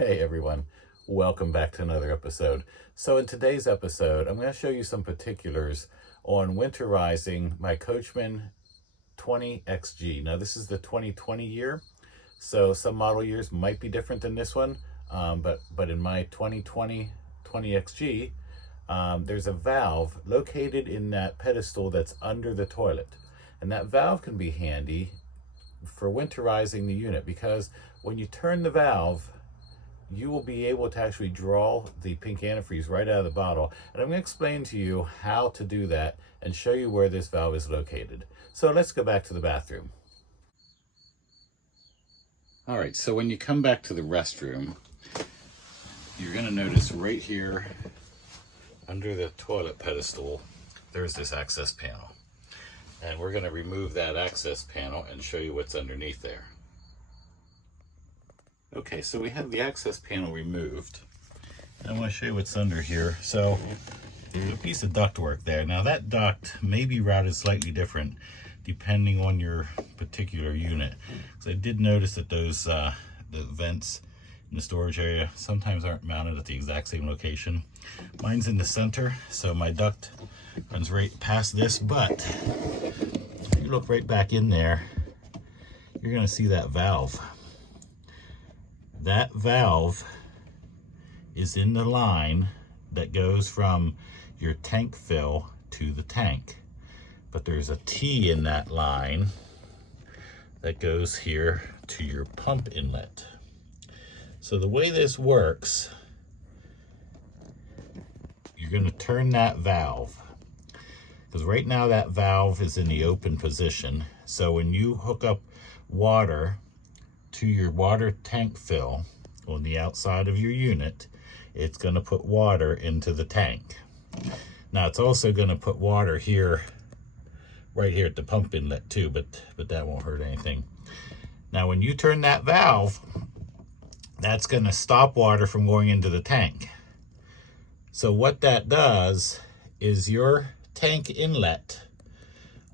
Hey everyone, welcome back to another episode. So in today's episode, I'm going to show you some particulars on winterizing my Coachman 20XG. Now this is the 2020 year, so some model years might be different than this one, but in my 2020 20XG, there's a valve located in that pedestal that's under the toilet. And that valve can be handy for winterizing the unit because when you turn the valve, you will be able to actually draw the pink antifreeze right out of the bottle. And I'm going to explain to you how to do that and show you where this valve is located. So let's go back to the bathroom. All right, so when you come back to the restroom, you're going to notice right here under the toilet pedestal, there's this access panel. And we're going to remove that access panel and show you what's underneath there. Okay, so we have the access panel removed. I want to show you what's under here. So there's a piece of ductwork there. Now that duct may be routed slightly different depending on your particular unit. So I did notice that those the vents in the storage area sometimes aren't mounted at the exact same location. Mine's in the center, so my duct runs right past this, but if you look right back in there, you're going to see that valve. That valve is in the line that goes from your tank fill to the tank. But there's a T in that line that goes here to your pump inlet. So the way this works, you're going to turn that valve. Because right now that valve is in the open position. So when you hook up water to your water tank fill on the outside of your unit, it's going to put water into the tank. Now it's also going to put water here, right here at the pump inlet too, but that won't hurt anything. Now when you turn that valve, that's going to stop water from going into the tank. So what that does is your tank inlet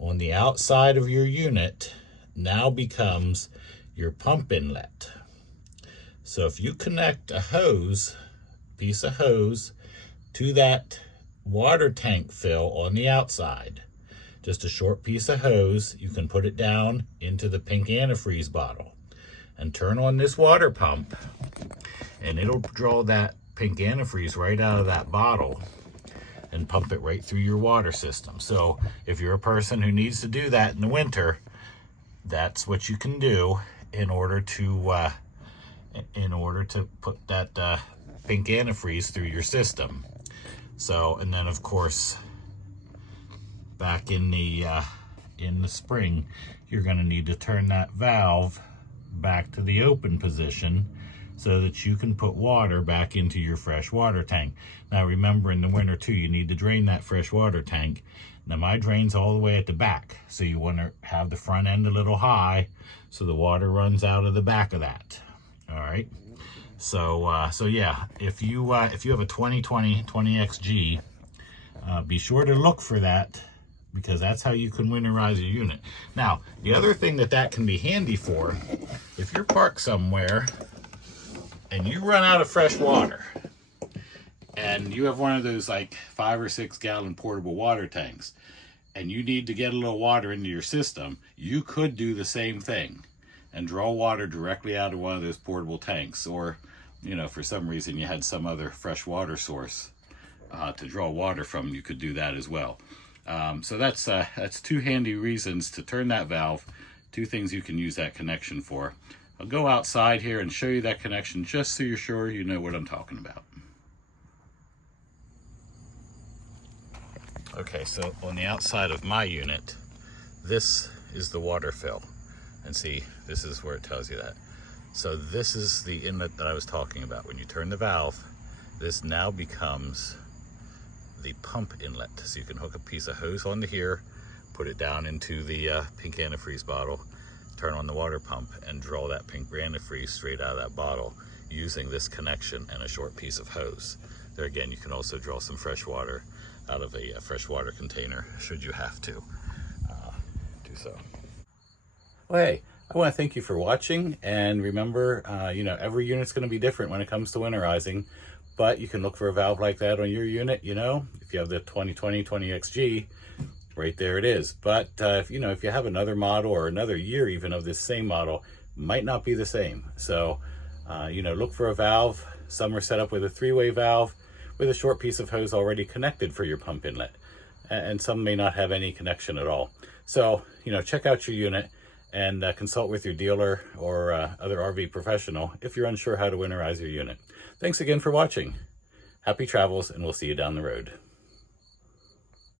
on the outside of your unit now becomes your pump inlet. So if you connect a piece of hose to that water tank fill on the outside, just a short piece of hose, you can put it down into the pink antifreeze bottle and turn on this water pump, and it'll draw that pink antifreeze right out of that bottle and pump it right through your water system. So if you're a person who needs to do that in the winter, that's what you can do in order to put that pink antifreeze through your system. So, and then of course, back in the spring, you're going to need to turn that valve back to the open position so that you can put water back into your fresh water tank. Now remember, in the winter too, you need to drain that fresh water tank. Now my drain's all the way at the back, so you want to have the front end a little high so the water runs out of the back of that. All right. So yeah, if you have a 2020 20XG, be sure to look for that, because that's how you can winterize your unit. Now, the other thing that can be handy for, if you're parked somewhere and you run out of fresh water, and you have one of those like 5 or 6 gallon portable water tanks, and you need to get a little water into your system, you could do the same thing and draw water directly out of one of those portable tanks. Or, you know, for some reason you had some other fresh water source to draw water from, you could do that as well. So that's 2 handy reasons to turn that valve, 2 things you can use that connection for. I'll go outside here and show you that connection just so you're sure you know what I'm talking about. Okay, so on the outside of my unit, this is the water fill. And see, this is where it tells you that. So this is the inlet that I was talking about. When you turn the valve, this now becomes the pump inlet. So you can hook a piece of hose onto here, put it down into the pink antifreeze bottle, turn on the water pump, and draw that pink antifreeze straight out of that bottle using this connection and a short piece of hose. There again, you can also draw some fresh water out of a freshwater container should you have to do so. Well, hey, I want to thank you for watching, and remember, every unit's going to be different when it comes to winterizing, but you can look for a valve like that on your unit. If you have the 2020 20XG, right there it is. But if you have another model or another year even of this same model, might not be the same. So look for a valve. Some are set up with a 3-way valve with a short piece of hose already connected for your pump inlet, and some may not have any connection at all. So check out your unit and consult with your dealer or other RV professional if you're unsure how to winterize your unit. Thanks again for watching. Happy travels, and we'll see you down the road.